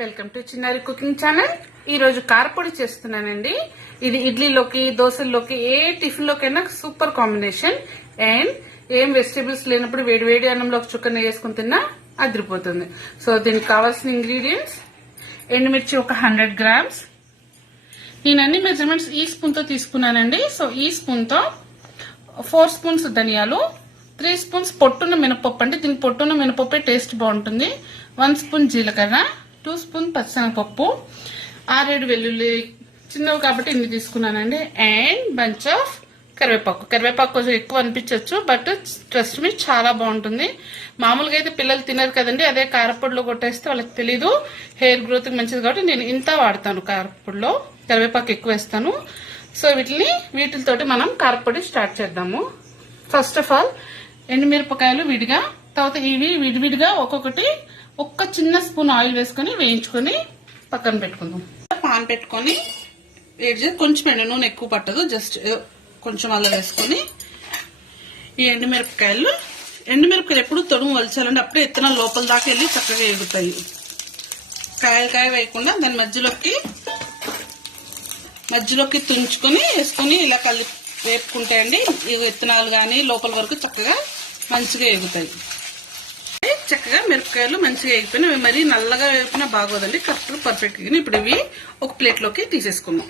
Welcome to చిన్నారి cooking channel. ఈ రోజు కారపొడి చేస్తున్నానండి. ఇది ఇడ్లీలోకి, దోశల్లోకి, ఏ టిఫిన్ లోకైనా సూపర్ కాంబినేషన్. అండ్ ఏం వెజిటేబుల్స్ లేనప్పుడు వేడి వేడి అన్నంలోకి చుక్క నెయ్యి వేసుకుని తిన్నా అదిరిపోతుంది. సో దీనికి కావాల్సిన ఇంగ్రీడియంట్స్: ఎండుమిర్చి ఒక 100 గ్రామ్స్. నేను అన్ని మెజర్మెంట్స్ ఈ స్పూన్ తో తీసుకున్నానండి. సో ఈ స్పూన్ తో 4 స్పూన్స్ ధనియాలు, 3 స్పూన్స్ పొట్టున్న మినపప్పు, అంటే దీనికి పొట్టున్న మినపప్పే టేస్ట్ బాగుంటుంది. 1 స్పూన్ జీలకర్ర, 2 స్పూన్ పచ్చిశనగపప్పు, 6-7 వెల్లుల్లి, చిన్నవి కాబట్టి ఇన్ని తీసుకున్నానండి. అండ్ బంచ్ ఆఫ్ కరివేపాకు. కరివేపాకు కొంచెం ఎక్కువ అనిపించవచ్చు, బట్ ట్రస్ట్ మీ చాలా బాగుంటుంది. మామూలుగా అయితే పిల్లలు తినరు కదండి, అదే కారపొడిలో కొట్టేస్తే వాళ్ళకి తెలీదు. హెయిర్ గ్రోత్ మంచిది కాబట్టి నేను ఇంత వాడతాను. కారపొడిలో కరివేపాకు ఎక్కువ వేస్తాను. సో వీటితోటి మనం కారపొడి స్టార్ట్ చేద్దాము. ఫస్ట్ ఆఫ్ ఆల్ ఎండుమిరపకాయలు విడిగా, తర్వాత ఇవి విడివిడిగా ఒక్కొక్కటి ఒక్క చిన్న స్పూన్ ఆయిల్ వేసుకుని వేయించుకొని పక్కన పెట్టుకుందాం. పాన్ పెట్టుకొని కొంచెం ఎండు నూనె ఎక్కువ పట్టదు, జస్ట్ కొంచెం అలా వేసుకొని ఈ ఎండుమిరపకాయలు ఎప్పుడు తొడుము వలిచాలంటే అప్పుడే ఎత్తనాలు లోపల దాకా వెళ్ళి చక్కగా ఎగుతాయి. కాయ వేయకుండా దాని మధ్యలోకి తుంచుకొని వేసుకొని ఇలా కలిపి వేపుకుంటే అండి విత్తనాలు కానీ లోపల వరకు చక్కగా మంచిగా ఎగుతాయి. చక్కగా మిరపకాయలు మంచిగా ఎగిపోయినా, మరీ నల్లగా వేపినా బాగోదండి, కరెక్ట్గా పర్ఫెక్ట్గా. ఇప్పుడు ఇవి ఒక ప్లేట్లోకి తీసేసుకుందాం.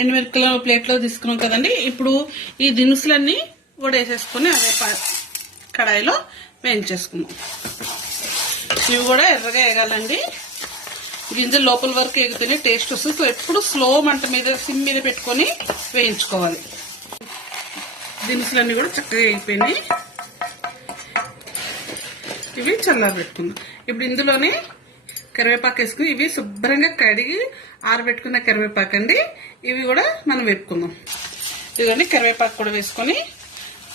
ఎండుమిరపకాయలు ప్లేట్లో తీసుకున్నాం కదండి. ఇప్పుడు ఈ దినుసులన్నీ కూడా వేసేసుకుని అదే కడాయిలో వేయించేసుకుందాం. ఇవి కూడా ఎర్రగా వేగాలండి, గింజలు లోపల వరకు ఎగితేనే టేస్ట్ వస్తుంది. సో ఎప్పుడు స్లో మంట మీద, సిమ్ మీద పెట్టుకొని వేయించుకోవాలి. దినుసులన్నీ కూడా చక్కగా వేగిపోయినాయి. ఇవి చల్లారి పెట్టుకుందాం. ఇప్పుడు ఇందులోనే కరివేపాకు వేసుకుని, ఇవి శుభ్రంగా కడిగి ఆరబెట్టుకున్న కరివేపాకు అండి. ఇవి కూడా మనం వేపుకుందాం. ఇదిగోండి కరివేపాకు కూడా వేసుకొని,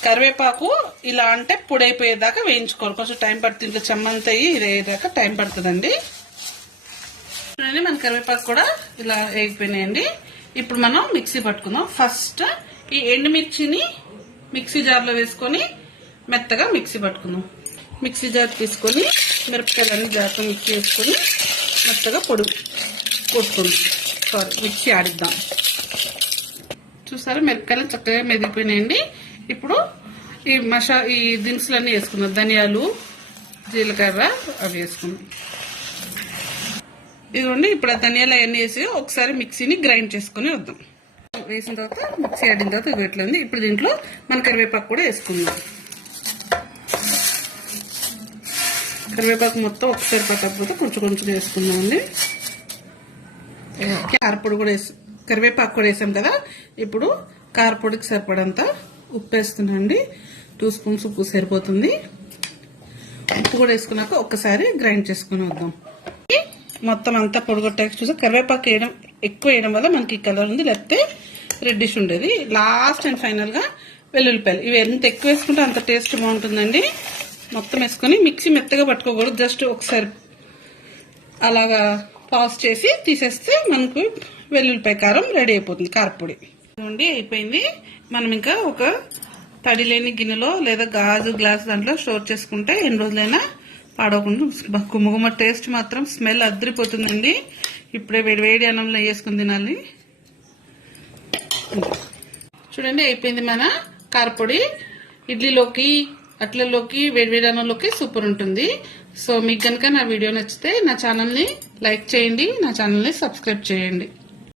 కరివేపాకు ఇలా అంటే పొడైపోయేదాకా వేయించుకోవాలి. కొంచెం టైం పడుతుంది, ఇంకా చెమ్మంత ఇది అయ్యేదాకా టైం పడుతుందండి. మన కరివేపాకు కూడా ఇలా వేగిపోయినాయండి. ఇప్పుడు మనం మిక్సీ పట్టుకుందాం. ఫస్ట్ ఈ ఎండుమిర్చిని మిక్సీ జార్లో వేసుకొని మెత్తగా మిక్సీ పట్టుకుందాం. మిక్సీ జార్ తీసుకొని మిరపకాయలన్నీ జార్తో మిక్సీ వేసుకొని మెత్తగా మిక్సీ ఆడిద్దాం. చూసారా మిరపకాయలు చక్కగా మెదిగిపోయినాయండి. ఇప్పుడు ఈ దినుసులన్నీ వేసుకుందాం. ధనియాలు, జీలకర్ర అవి వేసుకుందాం. ఇదిగోండి ఇప్పుడు ఆ ధనియాలు అవన్నీ వేసి ఒకసారి మిక్సీని గ్రైండ్ చేసుకుని వద్దాం. వేసిన తర్వాత మిక్సీ ఆడిన తర్వాత ఇట్లా ఉంది. ఇప్పుడు దీంట్లో మన కరివేపాకు కూడా వేసుకుందాం. కరివేపాకు మొత్తం ఒకసారి పట్టకపోతే కొంచెం కొంచెం వేసుకుందాం అండి. కారపొడి కూడా కరివేపాకు కూడా వేసాం కదా. ఇప్పుడు కారపొడికి సరిపడంత ఉప్పు వేస్తున్నా అండి. 2 స్పూన్స్ ఉప్పు సరిపోతుంది. ఉప్పు కూడా వేసుకున్నాక ఒక్కసారి గ్రైండ్ చేసుకుని వద్దాం. మొత్తం అంతా పొడిగొట్టాక చూసా కరివేపాకు ఎక్కువ వేయడం వల్ల మనకి ఈ కలర్ ఉంది, లేకపోతే రెడ్డిష్ ఉండేది. లాస్ట్ అండ్ ఫైనల్ గా వెల్లుల్లిపాయలు, ఇవి ఎంత ఎక్కువ వేసుకుంటే అంత టేస్ట్ బాగుంటుందండి. మొత్తం వేసుకొని మిక్సీ మెత్తగా పట్టుకోకూడదు, జస్ట్ ఒకసారి అలాగా పాస్ చేసి తీసేస్తే మనకు వెల్లుల్లిపాయ కారం రెడీ అయిపోతుంది. కారపొడి అయిపోయింది. మనం ఇంకా ఒక తడి లేని గిన్నెలో లేదా గాజు గ్లాస్ దాంట్లో స్టోర్ చేసుకుంటే ఎన్ని రోజులైనా పాడవకుండా గుమ్మగుమ్మ టేస్ట్ మాత్రం స్మెల్ అద్దరిపోతుందండి. ఇప్పుడే వేడి అన్నంలో వేసుకుని తినాలి. చూడండి అయిపోయింది మన కారపొడి. ఇడ్లీలోకి, అట్లలోకి, వేడి అన్నంలోకి సూపర్ ఉంటుంది. సో మీకు కనుక నా వీడియో నచ్చితే నా ఛానల్ని లైక్ చేయండి, నా ఛానల్ని సబ్స్క్రైబ్ చేయండి.